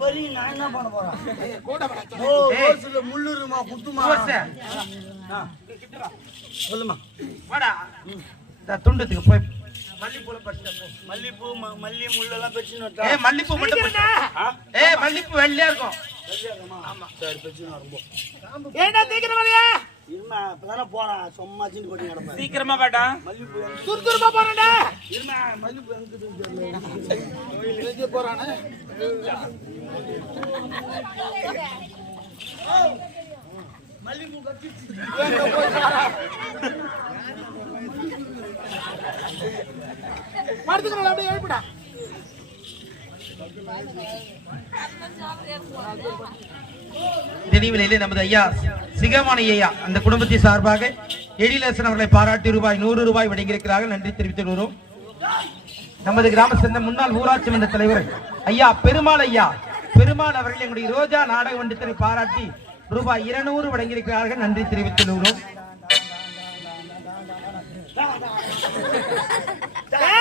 பறிங்க நான் என்ன பண்ண போறேன். ஓ. ரோஸ்ல முள்ளுருமா குத்துமா சொல்லுமா. வாடா. இந்த துண்டத்துக்கு போய். மல்லிப்பூ ம- மல்லி முள்ளெல்லாம் பெச்சுன்னு ஏ மல்லிப்பூ மட்டும். ஏ மல்லிப்பூ வெள்ளையா இருக்கும். சரி பெச்சுன்னு வரும்போ ஏண்டா சீக்கிரம் வரையா? இருமா இப்பதானே போறேன் சும்மா சிந்து போட்டு கிடப்பேன் சீக்கிரமா வாடா மல்லிப்பூ துருதுருப்பா போறேன்டா. இருமா மல்லிப்பூ எங்க போறானே. மல்லிப்பூ மருத்துவர்கள் அப்படியே எழுப்பிடா. நினைவிலே நமது ஐயா சிகமானி ஐயா அந்த குடும்பத்தின் சார்பாக எழிலரசன் அவர்களை பாராட்டி ரூபாய் நூறு ரூபாய் வழங்கியிருக்கிறார்கள். நன்றி தெரிவித்து வருவோம் நமது கிராம சேர்ந்த முன்னாள் ஊராட்சி மன்ற தலைவர் ஐயா பெருமாள் ஐயா பெருமாள் அவர்கள் எங்களுடைய ரோஜா நாடக மன்றத்தை பாராட்டி ரூபாய் இருநூறு வழங்கியிருக்கிறார்கள். நன்றி தெரிவித்து வருகிறோம்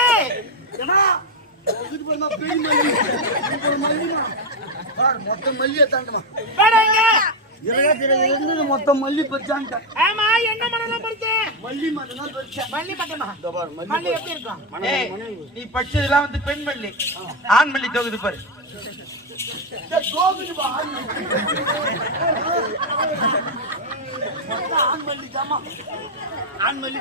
ஏய் ஏன்னா இது மொத்தம் மல்லியை தாண்டமா மொத்தம் மல்லி பறிச்சான்ட்டேன் ஆமா என்ன மணலாம் பறிச்ச மல்லி தான். மல்லி பட்டமா மல்லி எப்படி இருக்கும் நீ வந்து பெண் மல்லி ஆண் மல்லி தொகுது பாரு ஆண் மல்லி தாமா ஆண் மல்லி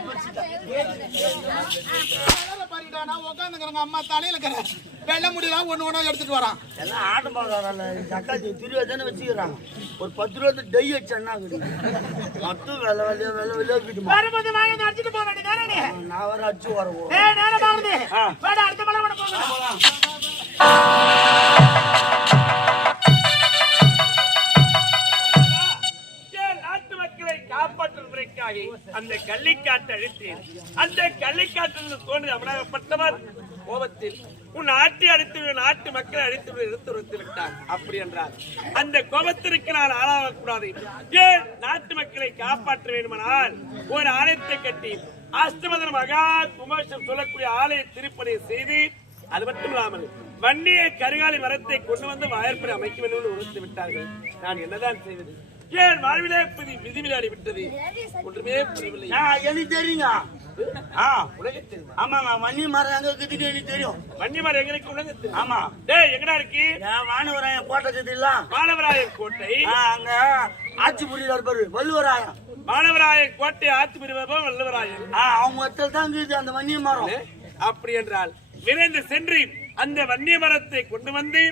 உட்காந்துக்கிறேங்க அம்மா தலையில இருக்கிற வெள்ள முடியலாம் ஒண்ணு ஒண்ணா எடுத்துட்டு வரான். எல்லாம் ஆட்டம் பார்க்கறாங்கல்ல தக்காளி திருவா தானே வச்சுக்கிறாங்க. ஒரு பத்து ரூபா டை வச்சேன்னா மட்டும் வெள்ளை வெள்ளையா வெள்ளை வெள்ளையா கிட்டுமா வரும்போது வாங்கி அடிச்சிட்டு போக வேண்டியதானே நான் வர அடிச்சு வரவோம் நேரம். வாடா அடுத்த மலை போகலாம் காப்பாற்றுவதற்காக அந்த கள்ளிக்காட்டை அழித்தேன். அந்த கள்ளிக்காட்டில் தோன்றி அமராகப்பட்டவர் கோபத்தில் உன் ஆட்டி அடித்து உன் நாட்டு மக்களை அழித்து எடுத்து வைத்து விட்டார் அப்படி என்றார். அந்த கோபத்திற்கு நான் ஆளாகக்கூடாது. ஏன் நாட்டு மக்களை காப்பாற்ற வேண்டுமானால் ஒரு ஆலயத்தை கட்டி அஷ்டமதன மகா குமேஷம் சொல்லக்கூடிய ஆலய திருப்பணியை செய்து அது மட்டும் இல்லாமல் வன்னிய கருகாலி மரத்தை கொண்டு வந்து வாயற்படை அமைக்க வேண்டும் என்று உறுத்து விட்டார்கள். நான் என்னதான் செய்வது? ஏன் வாழ்விலே விளையாடி விட்டது ஒன்றுமே புரியவில்லை. எனக்கு தெரியுங்க. ஆமாங்க மண்ணி மரம் எங்க இருக்குதுன்னு எனக்கு தெரியும். வன்னிமரம் எங்களுக்கு உலகத் தெரியும் ஆமா. டேய் எங்கடா இருக்கு? நான் வானவராயன் கோட்டை இருக்குது இல்ல மாணவராயன் கோட்டை அங்க ஆட்சி புரியார் பாரு வள்ளுவராயன். மாணவராயன் கோட்டை ஆத்து பிரிவபம் வல்லவராயன் ஆ, அவங்க இடத்துல தான் இருக்குது அந்த மண்ணி மரம் அப்படி என்றால் விரைந்து சென்று அந்த வன்னிய மரத்தை கொண்டு வந்து.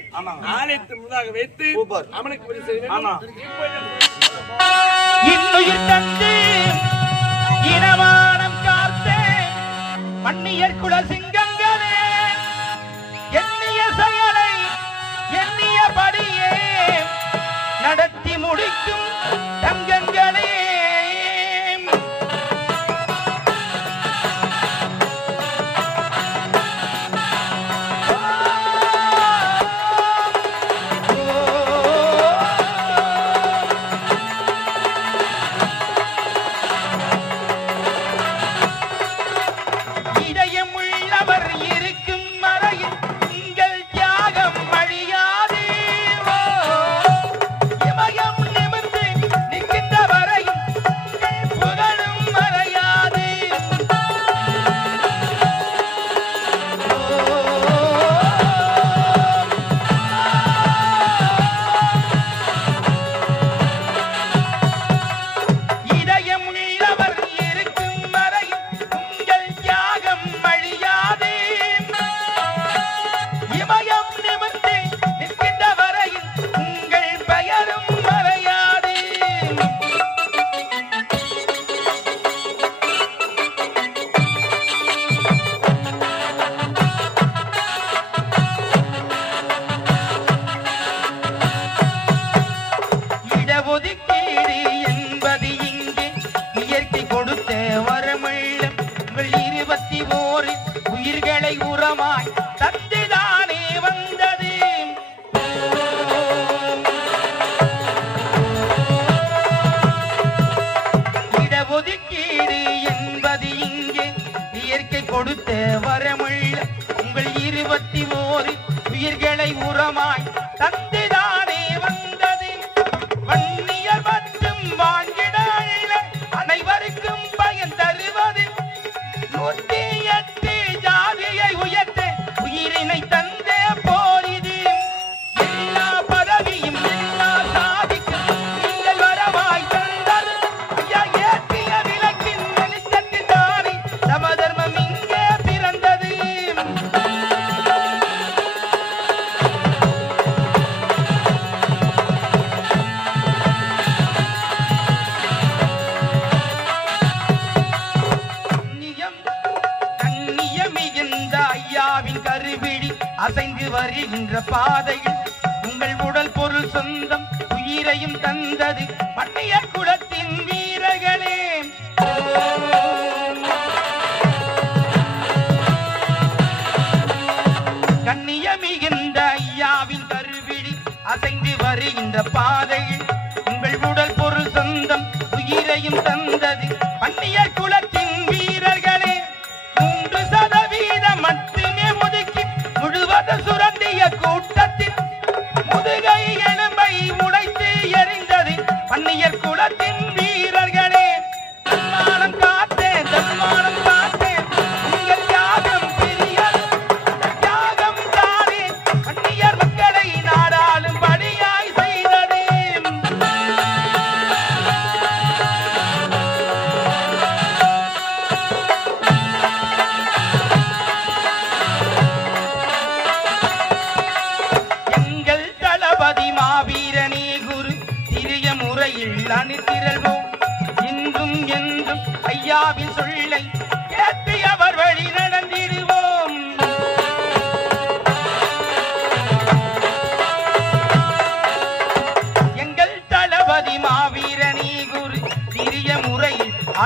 ஆலயத்தின் முன்னதாக வைத்து. அவனுக்கு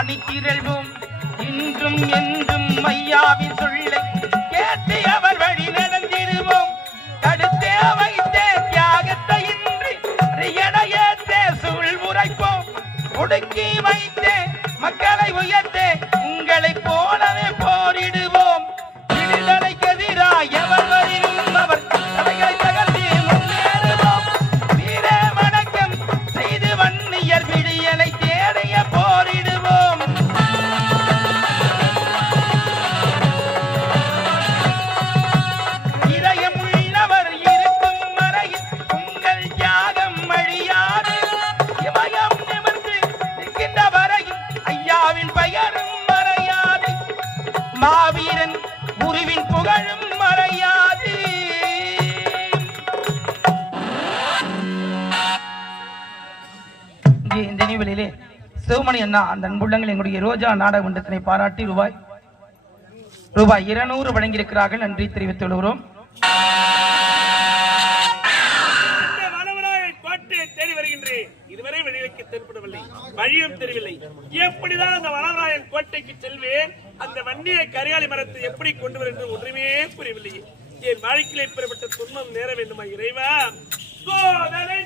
தவித்திரள்வோம் இன்றும் என் அண்ணா அந்த அன்புள்ளங்கள் எங்களுடைய ரோஜா நாடக மன்றத்தினை பாராட்டி ரூபாய் ரூபாய் இருநூறு வழங்கியிருக்கிறார்கள். நன்றி தெரிவித்துள்ளோம் இதுவரை வழியும் தெரியவில்லை. எப்படிதான் அந்த வனராயன் கோட்டைக்கு செல்வேன்? அந்த வன்னிய கரியாளி மரத்தை எப்படி கொண்டு வரும் என்று ஒன்றுமே புரியவில்லை என் வாழ்க்கையில் பெறப்பட்ட துன்பம் நேர வேண்டுமா இறைவா? சோதனை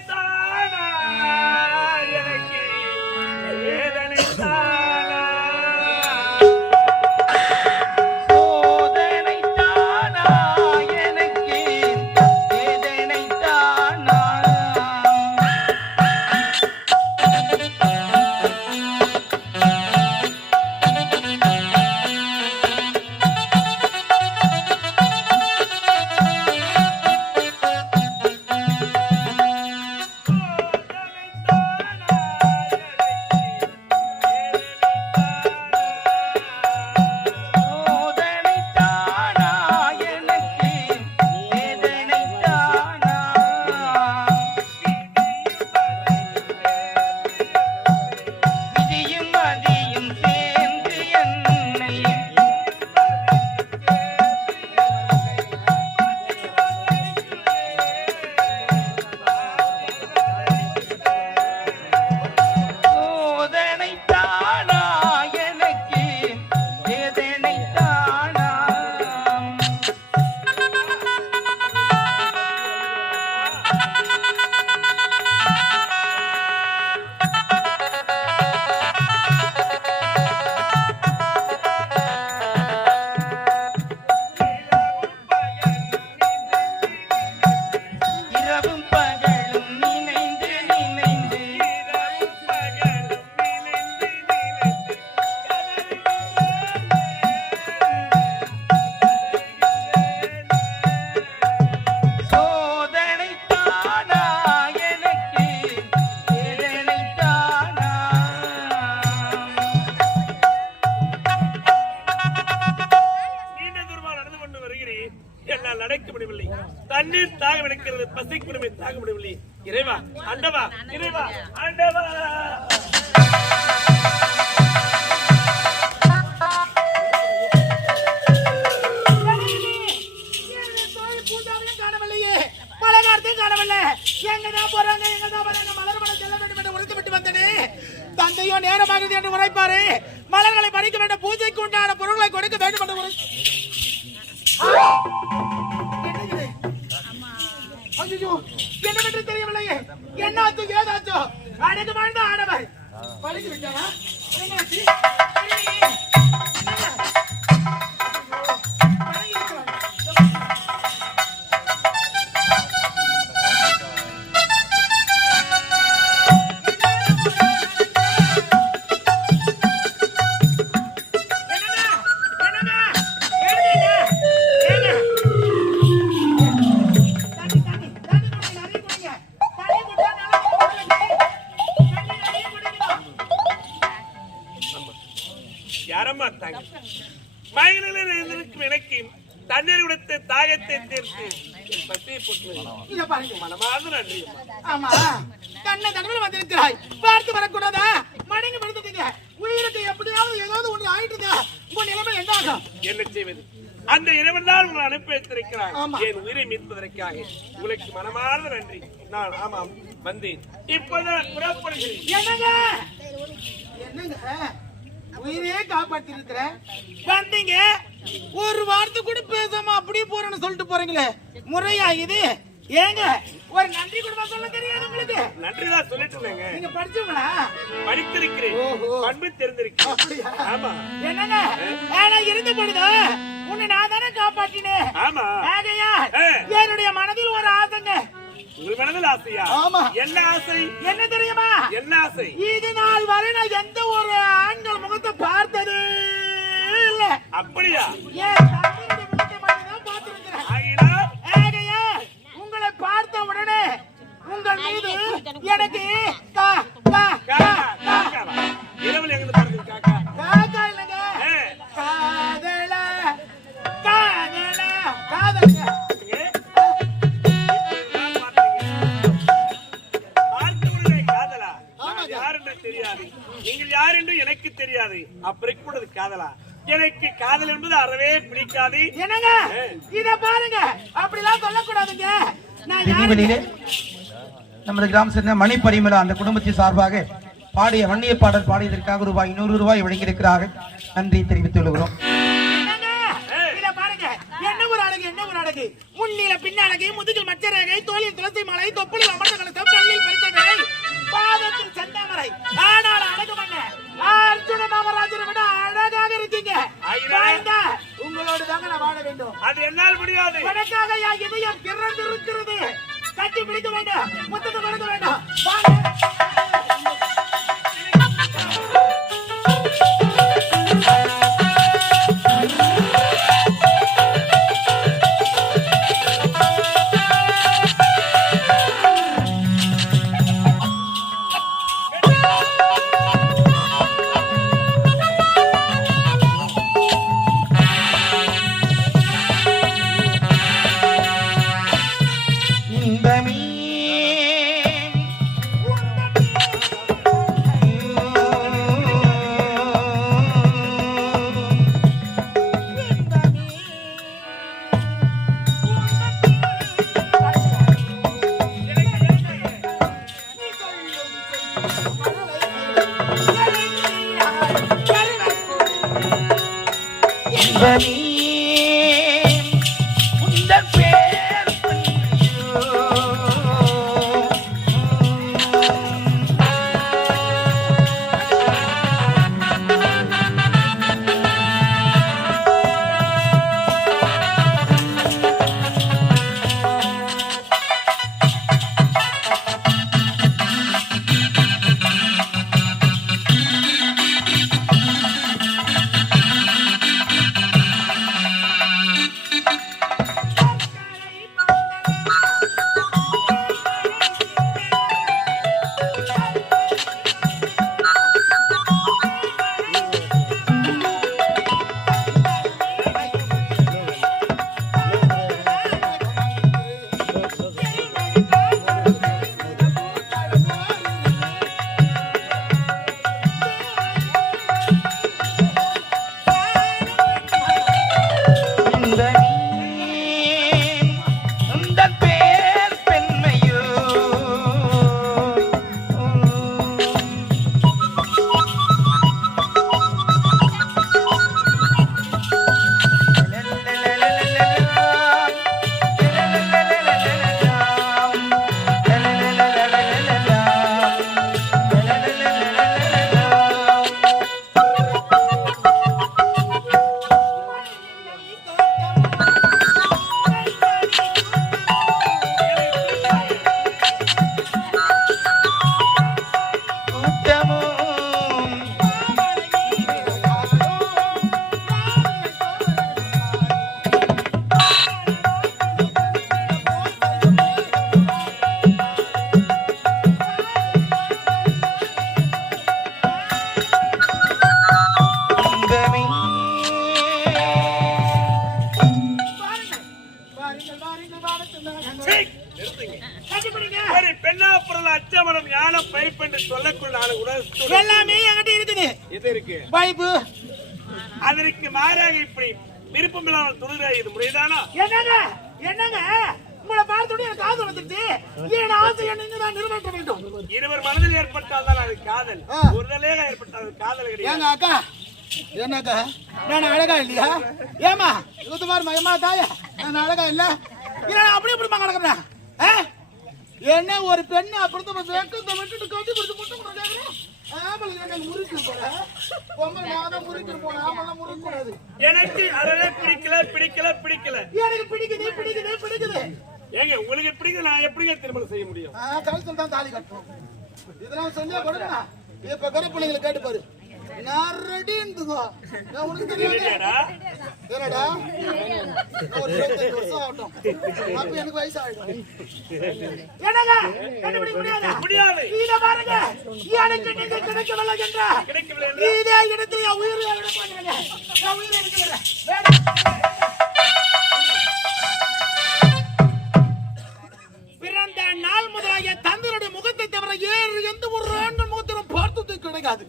தந்தையோ நேரமாகிறது என்று உரைப்பாரு. மலர்களை பறிக்க வேண்டும் பூஜைக்கு உண்டான பொருட்களை கொடுக்க வேண்டும் என்று உரை என்னவென்று தெரியவில்லையே என்னாச்சு ஏதாச்சோ? அடகு வாழ்ந்த ஆடவர். பழகி விட்டாரா யாரம்மா தாங்க. மகளிரில் இருந்திருக்கும் எனக்கு தண்ணீர் கொடுத்து தாகத்தை தீர்த்து. பசியை போட்டு. மனமார்ந்த நன்றி. ஆமா. தன்னை தடவை வந்திருக்கிறாய். பார்த்து வரக்கூடாதா? மடங்கி படுத்துட்டீங்க உயிருக்கு எப்படியாவது ஏதாவது ஒன்று ஆயிட்டுதா? உங்க நிலைமை என்ன ஆகும் என்ன செய்வது? அந்த இறைவன் தான் உங்களை அனுப்பி வைத்திருக்கிறார். என் உயிரை மீட்பதற்காக. உங்களுக்கு மனமார்ந்த நன்றி. நான் ஆமாம் வந்தேன். இப்போதான் புறப்படுகிறேன். என்னங்க? என்னங்க? உயிரே காப்பாத்தி இருக்கிறேன் வந்தீங்க. ஒரு வார்த்தை கூட பேசாம அப்படியே போறேன்னு சொல்லிட்டு போறீங்களே. முறையா இது ஏங்க ஒரு நன்றி கூட சொல்ல தெரியாது உங்களுக்கு. நன்றிதான் சொல்லிட்டு இருந்தேங்க. நீங்க படிச்சவங்களா? படித்திருக்கிறேன். பண்பு அப்படியா? ஆமா. என்னங்க? ஆனா இருந்த பொழுது உன்னை நான் தானே காப்பாற்றினேன் ஆமா. ஆகையா. என்னுடைய மனதில் ஒரு ஆசைங்க உங்கள் மனதில் ஆசையா? ஆமா. என்ன ஆசை? என்ன தெரியுமா? என்ன ஆசை? இது நாள் வரை நான் எந்த ஒரு ஆண்கள் முகத்தை பார்த்ததே இல்ல. அப்படியா? உங்களை பார்த்த உடனே உங்கள் மீது எனக்கு? இரவில் காக்கா எனக்கு தெரியாது. அப்புறம் கூட காதலா? எனக்கு காதல் என்பது அறவே பிடிக்காது. என்னங்க? இத பாருங்க. அப்படிலாம் சொல்லக்கூடாதுங்க. நமது கிராம சேர்ந்த மணி பரிமளா அந்த குடும்பத்தின் சார்பாக பாடிய வன்னிய பாடல் பாடியதற்காக ரூபாய் நூறு ரூபாய் வழங்கியிருக்கிறார்கள். நன்றி தெரிவித்துக் கொள்கிறோம். என்னங்க? இத பாருங்க. என்ன ஒரு அழகு என்ன ஒரு அழகு? முன்னில பின்னழகு முதுகில் மச்சரகை தோளில் துளசி மாலை தொப்புளில் அமர்ந்த கலசம் கண்ணில் பரிசனை பாதத்தில் செந்தாமரை. ஆனால் அழகு பண்ண அர்ஜுன மாமராஜரை விட அழகாக இருக்கீங்க. உங்களோடு தாங்க நான் வாழ வேண்டும். அது என்னால் முடியாது. உனக்காக என் இதயம் திறந்து இருக்கிறது கட்டி பிடிக்க வேண்டும். முத்தத்தை கொடுக்க வேண்டும். நீ. உந்தன் பேர் வந்துருச்சு என் ஆசை என்ன தான் நிறைவேற்ற வேண்டும்? இருவர் மனதில் ஏற்பட்டால் தான் அது காதல். ஒரு நிலையில ஏற்பட்டால் அது காதல் கிடையாது. ஏங்க அக்கா? என்னக்கா? நான் அழகா இல்லையா? ஏமா இது ஏமா தாயா? நான் அழகா இல்ல. இல்ல அப்படி இப்படி கிடக்குறேன்? என்ன ஒரு பெண்ணு அப்புறம் வெக்கத்தை விட்டுட்டு கட்டி பிடிச்சு முட்டை கூட கேட்குறேன் எனக்கு அறவே பிடிக்கல பிடிக்கல பிடிக்கல. எனக்கு பிடிக்குது பிடிக்குது பிடிக்குது. ஏங்க உங்களுக்கு பிடிக்கல நான் எப்படிங்க திருமணம் செய்ய முடியும்? ஆ, கழுத்துல தான் தாலி கட்டணும் இதெல்லாம் சொல்லியா கொடுங்க இப்ப கரு பிள்ளைங்களை கேட்டு பாரு. நான் ரெடி இருந்துக்கோ நான் உனக்கு தெரியாது. என்னடா? ஒரு இருபத்தஞ்சு வருஷம் ஆகட்டும். அப்ப எனக்கு வயசு ஆயிடும் என்னங்க கண்டுபிடிக்க முடியாதா? முடியாது. இத பாருங்க. எனக்கு நீங்க கிடைக்கவில்லை என்றா கிடைக்கவில்லை. என்றால் இதே இடத்துல என் உயிரை விட பாக்குறேங்க என் உயிரை எடுக்கிறேன் வேண்டாம். முதலாகிய முதலாக தந்தனுடைய முகத்தை தவிர ஏறு எந்த ஒரு ஆண்கள் முகத்திலும் பார்த்தது கிடைக்காது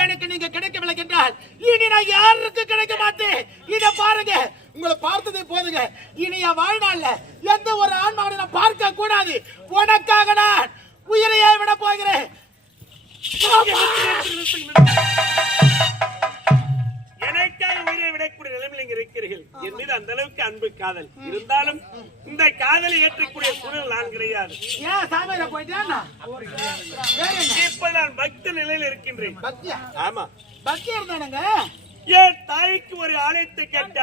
எனக்கு நீங்க கிடைக்கவில்லை என்றால் இனி நான் யாருக்கு கிடைக்க மாட்டேன். இத பாருங்க உங்களை பார்த்ததே போதுங்க. இனி என் வாழ்நாள்ல எந்த ஒரு ஆண்மகனை நான் பார்க்க கூடாது. உனக்காக நான் உயிரையே விட போகிறேன். எனக்காக உயிரை விடக்கூடிய நிலைமையில் இங்க இருக்கிறீர்கள். என் மீது அந்த அளவுக்கு அன்பு காதல். இருந்தாலும் இந்த காதலை ஏற்றக்கூடிய சூழல் நான் கிடையாது. இப்ப நான் பக்த நிலையில் இருக்கின்றேன். ஆமா. பக்தி இருந்தானுங்க? என் தாய்க்கு ஒரு ஆலயத்தை கட்டி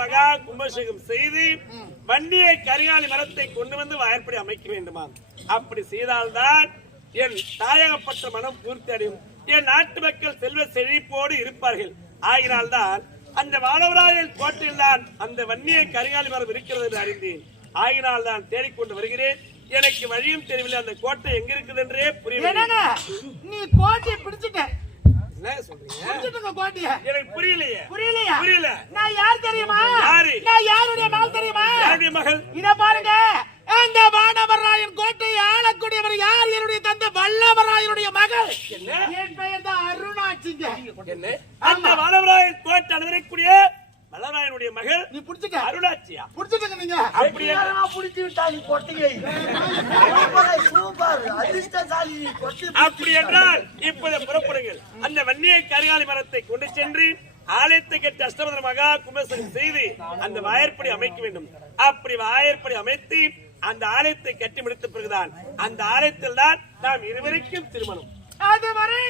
மகா கும்பாபிஷேகம் செய்து வண்டியை கரிகாலி மரத்தை கொண்டு வந்து வாய்ப்படி அமைக்க வேண்டுமா அப்படி செய்தால்தான் என் தாயகப்பட்ட மனம் பூர்த்தி அடையும். என் நாட்டு மக்கள் செல்வ செழிப்போடு இருப்பார்கள். ஆகினால்தான் அந்த வானவராயன் கோட்டையில் தான் அந்த வன்னிய கரிகாலி மரம் இருக்கிறது என்று அறிந்தேன். ஆகினால் தான் தேடிக்கொண்டு வருகிறேன். எனக்கு வழியும் தெரியவில்லை. அந்த கோட்டை எங்க இருக்குது என்றே என்னங்க நீ கோட்டையை பிடிச்சிட்ட. எனக்கு புரியலையே. புரியலையா? புரியல. நான் யார் தெரியுமா? நான் யாருடைய மகள் தெரியுமா? யாருடைய மகள்? இத பாருங்க. அந்த வானவராயன் கோட்டையை ஆளக்கூடியவர் யார்? என்னுடைய தந்தை வல்லவராயனுடைய மகள். என்ன? என் பெயர் தான் அருணாட்சிங்க என்ன? அந்த வல்லவராயன் கோட்டை அனுமதிக்கூடிய வல்லவராயனுடைய மகள் நீ புடிச்சிட்ட அருளாட்சியா புடிச்சிட்டுங்க நீங்க. அப்படியே. பிடிச்சி விட்டாங்க கொட்டையை சூப்பர், அதிர்ஷ்டசாலி அப்படி என்றால் இப்போது புறப்படுங்கள். அந்த வன்னிய கரிகாலி மரத்தை கொண்டு சென்று ஆலயத்தை கட்டி அஷ்டபதன மகா கும்பசகம் செய்து அந்த வாயற்படி அமைக்க வேண்டும். அப்படி வாயற்படி அமைத்து அந்த ஆலயத்தை கட்டி முடித்த பிறகுதான் அந்த ஆலயத்தில் தான் நாம் இருவருக்கும் திருமணம். அதுவரை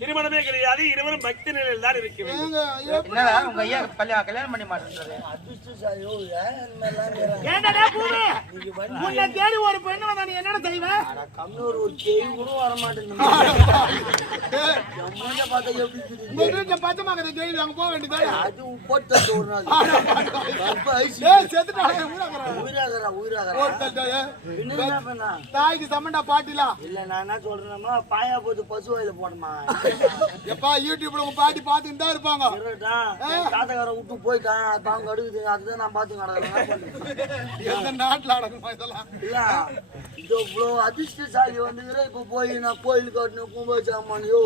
திருமணமே கிடையாது இருவரும் பக்தி நிலையில் தான் இருக்க வேண்டும். ஏங்க, எப்படி- என்னடா உங்க ஐயா கல்யாணம் கல்யாணம் பண்ணி மாட்டேன்றது உன்னை தேடி ஒரு பெண்ணு வந்தா நீ என்னடா செய்வ? அட, கம்மியூர் ஒரு கேள்வி கூட வர மாட்டேங்குது பச்சை அங்க போக வேண்டியதானே அது போட்டு ஒரு நாள் செத்துட்டாங்க இன்னும் தாய்க்கு சம்மண்டா பாட்டிலா இல்ல நான் என்ன சொல்றேன்னா பாயா போட்டு பசு வாயில போடுமா எப்பா யூடியூப்ல உங்க பாட்டி. பாத்துக்கிட்டு தான் இருப்பாங்க இருடா, தாத்தக்காரன் விட்டு போயிட்டான் தாங்க அடுக்குது அதுதான் நான் பார்த்து கிடக்குறேன் எந்த நாட்டுல அடங்குமா இதெல்லாம் இல்ல இது இவ்வளோ அதிர்ஷ்டசாலி வந்துக்கிற இப்ப போய் நான் கோயில் கட்டணும் கும்பாச்சாமானியோ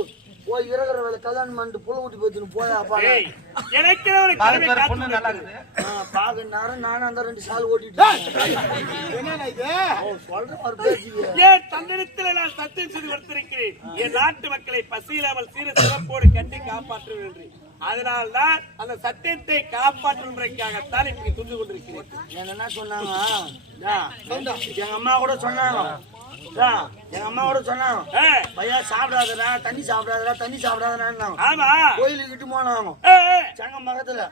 போய் இருக்கிற வேலை கல்யாணம் பண்ணிட்டு புள்ள ஊட்டி போச்சுன்னு போயா பாக்க நேரம் நானும் அந்த ரெண்டு சால் ஓட்டிட்டு தன்னிடத்தில் நான் சத்தியம் செய்து கொடுத்திருக்கிறேன். என் நாட்டு மக்களை பசியில்லாமல் சீர சிறப்போடு கட்டி காப்பாற்ற வேண்டும் அதனால்தான் அந்த சத்தியத்தை காப்பாற்றும் முறைக்காகத்தான் இப்படி துண்டு கொண்டிருக்கிறேன். என்ன சொன்னாங்க? எங்க அம்மா கூட சொன்னாங்க. எங்க அம்மா கூட சொன்னாங்க பையா சாப்பிடாதடா தண்ணி சாப்பிடாதடா தண்ணி சாப்பிடாதடா ஆமா. கோயிலுக்கு கிட்டு போனாங்க. சங்கம் பக்கத்துல.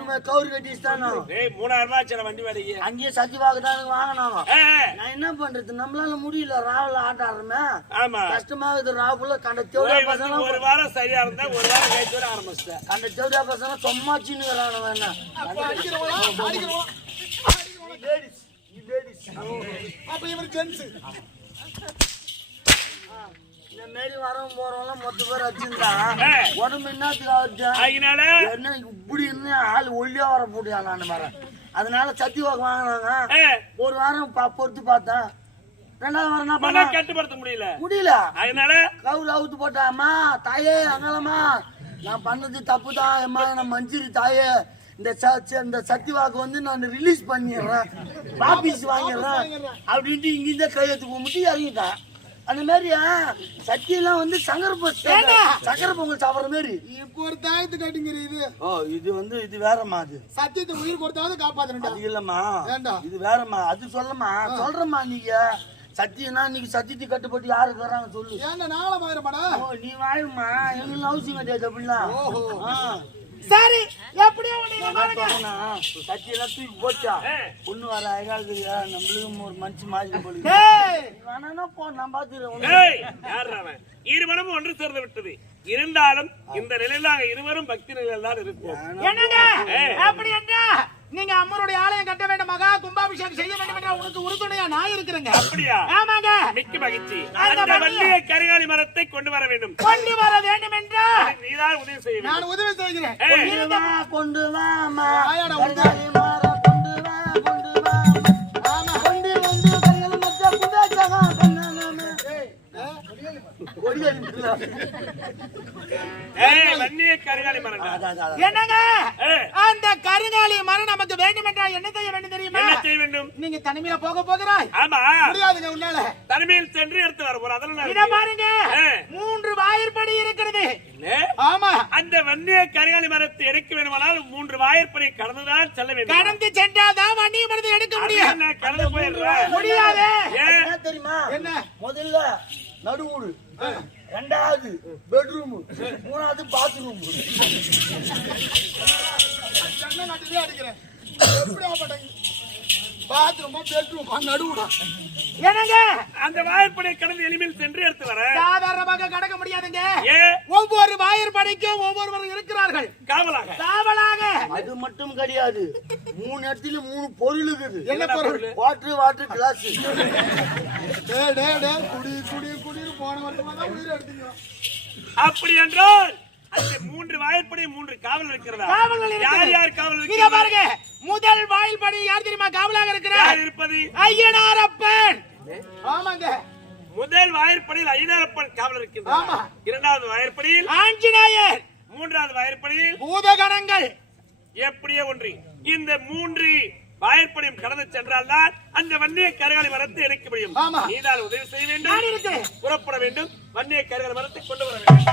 மேல கவுரு கட்டி மூணாயிரம் ரூபாய் வண்டி வாடகை அங்கேயே சத்தி தான் வாங்கினாங்க. நான் என்ன பண்றது? நம்மளால முடியல ராவில் ஆட்ட ஆடுறமே. ஆமா. கஷ்டமாகுது ராவுல கண்ட வந்து பசங்க ஒரு வாரம் சரியா இருந்தா ஒரு வாரம் கழிச்சு ஆரம்பிச்சிட்டேன். கண்ட தேவடா பசங்க சும்மா சின்னுக்கிறான வேணா அப்ப இவர் ஜென்ஸ் இந்த மாரி வரவங்க போறவங்க மொத்த பேர் வச்சிருந்தா. உடம்பு அதனால? என்ன இப்படி இருந்து ஆள் ஒல்லியா வர போட்டியா நான் அதனால சத்தி வாக்கு வாங்கினாங்க ஒரு வாரம் பொறுத்து பார்த்தேன். ரெண்டாவது வாரம் என்ன கட்டுப்படுத்த முடியல. முடியல. அதனால? கவுரு அவுத்து போட்டாம்மா தாயே அங்கலம்மா நான் பண்ணது தப்பு தான் அம்மா நான் மஞ்சிரி தாயே. இந்த இந்த சக்தி வாக்கு வந்து நான் ரிலீஸ் பண்ணிடுறேன். வாபீஸ் வாங்கிடுறேன் அப்படின்ட்டு இங்கிருந்தே கையெழுத்து கும்பிட்டு இறங்கிட்டேன் அந்த மாதிரி சத்தியெல்லாம் வந்து சங்கர பொ- சக்கரை பொங்கல் சாப்பிட்ற மாதிரி. இப்போ ஒரு தாயத்து கட்டுங்கிற இது. ஓ இது வந்து இது வேறம்மா அது. சத்தியத்தை உயிர் கொடுத்தாவது காப்பாத்தணும்டா. அது இல்லம்மா? இது வேறம்மா. அது சொல்லம்மா. சொல்றம்மா நீங்க. சத்தியம்னா நீங்க சத்தியத்தை கட்டுப்பட்டு யாரு தர்றாங்க சொல்லு. ஏன்டா நாளம் ஆயிரமாடா நீ வாழுமா எங்களுக்கு அவசியம் கிடையாது அப்படிலாம் ஆ. சரி எப்படியோ சத்தியெல்லாம் தூக்கி போச்சா? பொண்ணு வர அழகா இருக்குதுயா நம்மளுக்கும் ஒரு மனுஷன் மாதிரி. டேய் வேணாம்னா போ நான் பாத்துக்கிறேன்? இருவரும் ஒன்று சேர்ந்து விட்டது. இருந்தாலும் இந்த நிலையில் நாங்க இருவரும் பக்தி நிலையில் தான் இருப்போம். என்னங்க? அப்படி என்ன? நீங்க அம்மனுடைய ஆலயம் கட்ட வேண்டும் மகா கும்பாபிஷேகம் செய்ய வேண்டும் என்ற உனக்கு உறுதுணையா நான் இருக்கிறேங்க. அப்படியா? ஆமாங்க. மிக்க மகிழ்ச்சி. அந்த வண்டியை கரிகாலி மரத்தை கொண்டு வர வேண்டும். கொண்டு வர வேண்டும் என்றால் நீதான் உதவி செய்ய வேண்டும். நான் உதவி செய்கிறேன். கொண்டு வா கொண்டு வாமா என்னங்க? ஏய். அந்த கருங்காலி மரம் நமக்கு வேண்டும் என்றால் என்ன செய்ய வேண்டும் தெரியுமா? என்ன செய்ய வேண்டும்? நீங்க தனிமையா போக போகிறாய். ஆமா. முடியாதுங்க உன்னால. தனிமையில் சென்று எடுத்து வர போறோம். அதெல்லாம் இத பாருங்க. மூன்று வாயிற்படி இருக்கிறது. என்ன? ஆமா. அந்த வன்னிய கரிகாலி மரத்தை எடுக்க வேண்டுமானால் மூன்று வாயிற்படி கடந்துதான் செல்ல வேண்டும். கடந்து சென்றாதான் வண்டிய மரத்தை எடுக்க முடியும். என்ன, கடந்து போயிடுறேன் முடியாது. ஏன் என்ன தெரியுமா? என்ன? முதல்ல நடுவுடு. ரெண்டாவது பெட்ரூம் மூணாவது பாத்ரூம் என்ன நட்டுதே அடிக்கிறேன். எப்படி ஆப்பட்டங்க பாத்ரூமா பெட்ரூமா நடுவுடா. என்னங்க? அந்த வாயிற்படியை கடந்து எளிமையில் சென்று எடுத்து வர. சாதாரணமாக கடக்க முடியாதுங்க. ஒவ்வொரு வாயிற்படிக்கும் ஒவ்வொருவரும் இருக்கிறார்கள். காவலாக. காவலாக. அது மட்டும் கிடையாது. மூணு இடத்துல மூணு பொருள் இருக்குது. என்ன பொருள்? வாட்டர் வாட்டர் கிளாஸ் டே டே டே குடி குடி குடி போன வருஷமா தான் உயிர் எடுத்தீங்க. அப்படி என்றால் அந்த மூன்று வாயிற்படி மூன்று காவல் இருக்கிறதா? யார் இருக்கிறது. யார் காவல் இத இருக்கிறது பாருங்க. முதல் வாயில்படி யார் தெரியுமா காவலாக இருக்கிறார்? யார் இருப்பது? ஐயனாரப்பன். ஆமாங்க. முதல் வாயிற்படியில் ஐநாரப்பன் காவல் இருக்கின்றார். ஆமா. இரண்டாவது வாயிற்படியில் ஆஞ்சநேயர். மூன்றாவது வாயிற்படியில் பூதகணங்கள். எப்படியே ஒன்று. இந்த மூன்று வாயிற்படியும் கடந்து சென்றால் தான் அந்த வன்னிய கருகாலி மரத்தை எடுக்க முடியும். நீதான் உதவி செய்ய வேண்டும். புறப்பட வேண்டும். வன்னிய கருகாலி மரத்தை கொண்டு வர வேண்டும்.